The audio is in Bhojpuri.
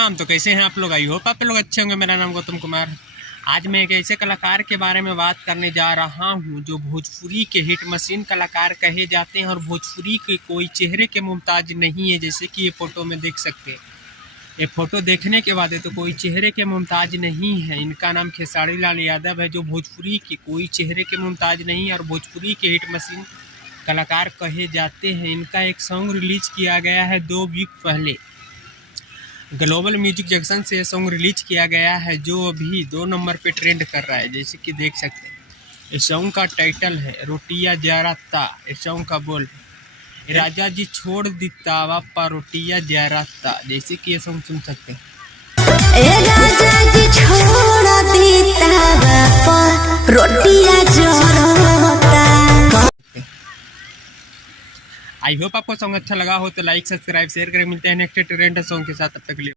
प्रणाम। तो कैसे हैं आप लोग? आई होप आप लोग अच्छे होंगे। मेरा नाम गौतम कुमार। आज मैं एक ऐसे कलाकार के बारे में बात करने जा रहा हूं जो भोजपुरी के हिट मशीन कलाकार कहे जाते हैं और भोजपुरी के कोई चेहरे के मुमताज नहीं है। जैसे कि ये फ़ोटो में देख सकते हैं। ये फ़ोटो देखने के बाद तो कोई चेहरे के मुमताज नहीं है। इनका नाम खेसारी लाल यादव है, जो भोजपुरी के कोई चेहरे के मुमताज नहीं है और भोजपुरी के हिट मशीन कलाकार कहे जाते हैं। इनका एक सॉन्ग रिलीज किया गया है 2 वीक पहले। ग्लोबल म्यूजिक जंक्शन से ये सॉन्ग रिलीज किया गया है, जो अभी 2 नंबर पे ट्रेंड कर रहा है। जैसे कि देख सकते हैं, इस सॉन्ग का टाइटल है रोटिया जरा ता। इस सॉन्ग का बोल है राजा जी छोड़ दीता वापा रोटिया जरा ता। जैसे कि ये सॉन्ग सुन सकते हैं। राजा जी छोड़ दीता वापा रोटिया जरा ता। आई होप आपको सॉन्ग अच्छा लगा हो तो लाइक सब्सक्राइब शेयर करें। मिलते हैं नेक्स्ट ट्रेंड सॉन्ग के साथ, तब तक के लिए।